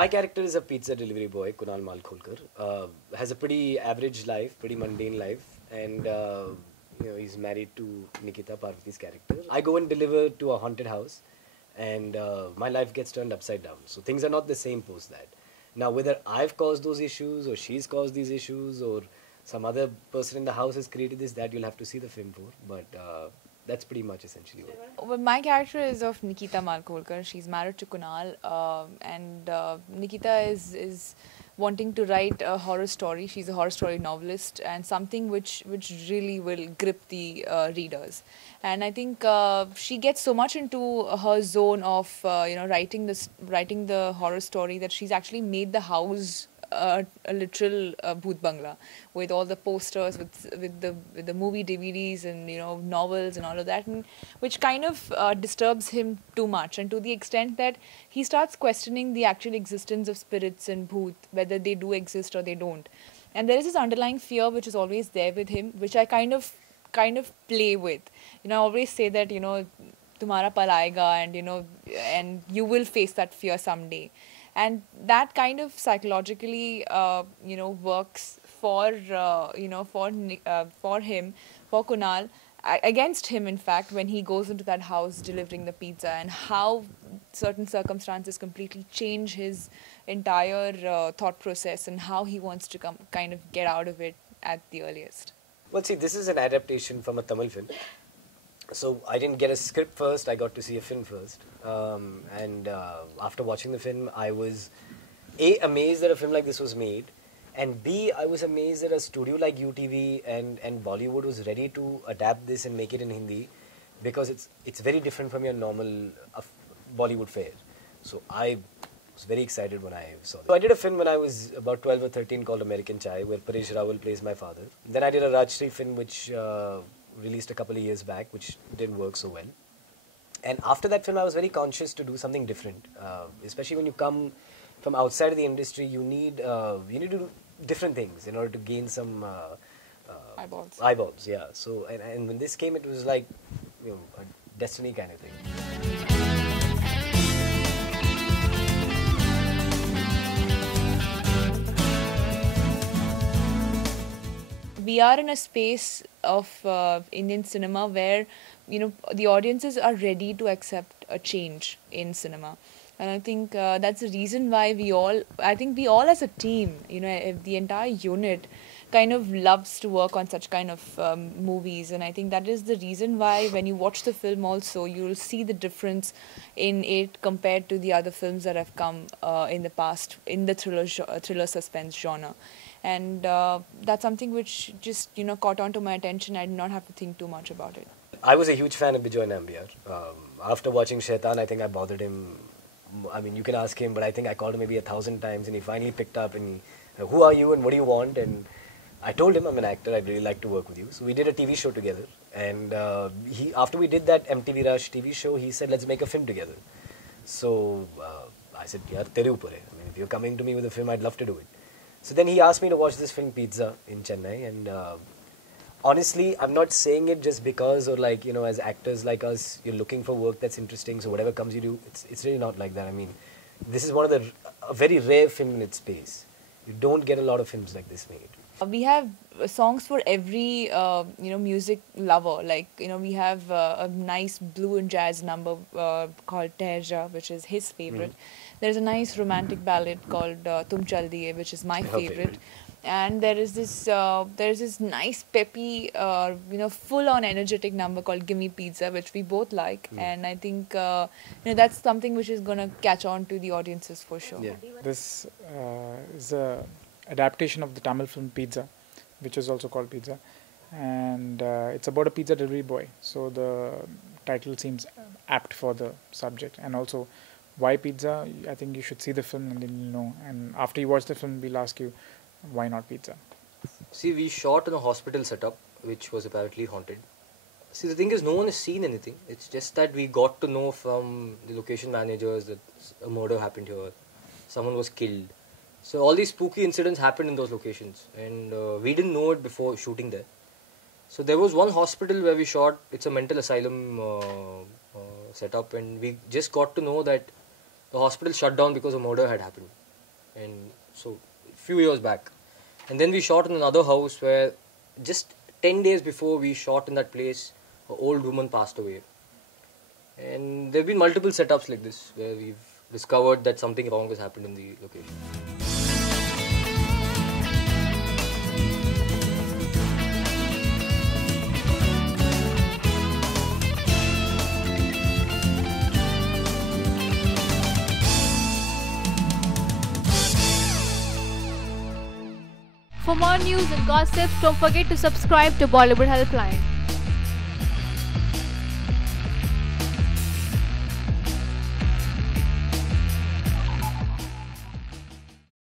my character is a pizza delivery boy, Kunal Malkholkar. Has a pretty average life, pretty mundane life, and he's married to Nikita Parvathy's character. I go and deliver to a haunted house, and my life gets turned upside down. So things are not the same post that. Now, whether I've caused those issues, or she's caused these issues, or some other person in the house has created this, that you'll have to see the film for. But that's pretty much essentially what. Well, my character is of Nikita Malkolkar. She's married to Kunal, and Nikita is wanting to write a horror story. She's a horror story novelist, and something which really will grip the readers. And I think she gets so much into her zone of writing the horror story that she's actually made the house a literal bhoot bangla with all the posters, with the movie DVDs and novels and all of that, and which kind of disturbs him too much, and to the extent that he starts questioning the actual existence of spirits and bhoot, whether they do exist or they don't. And there is this underlying fear which is always there with him, which I kind of play with. I always say that tumhara pal aayega, and you will face that fear someday. And that kind of psychologically, works for him, for Kunal, against him, in fact, when he goes into that house delivering the pizza, and how certain circumstances completely change his entire thought process, and how he wants to kind of get out of it at the earliest. Well, see, this is an adaptation from a Tamil film. So I didn't get a script first, I got to see a film first. And after watching the film, I was A, amazed that a film like this was made, and B, I was amazed that a studio like UTV and Bollywood was ready to adapt this and make it in Hindi, because it's very different from your normal Bollywood fare. So I was very excited when I saw it. So I did a film when I was about 12 or 13 called American Chai, where Paresh Rawal plays my father. Then I did a Rajshri film which released a couple of years back, which didn't work so well. And after that film, I was very conscious to do something different. Especially when you come from outside of the industry, you need to do different things in order to gain some Eyeballs. Eyeballs, yeah. So and when this came, it was like a destiny kind of thing. We are in a space of Indian cinema where the audiences are ready to accept a change in cinema, and I think that's the reason why we all as a team, the entire unit kind of loves to work on such kind of movies. And I think that is the reason why when you watch the film also, you'll see the difference in it compared to the other films that have come in the past in the thriller suspense genre. And that's something which just caught on to my attention. I did not have to think too much about it. I was a huge fan of Bijoy Nambiar. After watching Shaitan, I think I bothered him. I mean, you can ask him, but I think I called him maybe 1,000 times, and he finally picked up and who are you and what do you want? And I told him I'm an actor, I'd really like to work with you. So we did a TV show together, and after we did that MTV Rush TV show, he said, let's make a film together. So I said, yaar, tere upar hai. I mean, if you're coming to me with a film, I'd love to do it. So then he asked me to watch this film Pizza in Chennai, and honestly, I'm not saying it just because, or like, as actors like us, you're looking for work that's interesting, so whatever comes you do, it's really not like that. I mean, this is one of a very rare film in its space. You don't get a lot of films like this made. We have songs for every music lover. Like we have a nice blue and jazz number called Teja, which is his favorite. There's a nice romantic ballad called Tum Chal Diye, which is my favorite. And there is this nice peppy, full-on energetic number called Gimme Pizza, which we both like. And I think that's something which is gonna catch on to the audiences for sure. Yeah. This is a adaptation of the Tamil film Pizza, which is also called Pizza, and it's about a pizza delivery boy. So the title seems apt for the subject. And also, why pizza? I think you should see the film and then you'll know. And after you watch the film, we'll ask you, why not pizza? See, we shot in a hospital setup, which was apparently haunted. See, the thing is, no one has seen anything. It's just that we got to know from the location managers that a murder happened here. Someone was killed. So all these spooky incidents happened in those locations, and we didn't know it before shooting there. So there was one hospital where we shot. It's a mental asylum setup, and we just got to know that the hospital shut down because a murder had happened. and so a few years back. And then we shot in another house where just 10 days before we shot in that place, an old woman passed away. And there have been multiple setups like this where we've discovered that something wrong has happened in the location. For more news and gossips, don't forget to subscribe to Bollywood Helpline.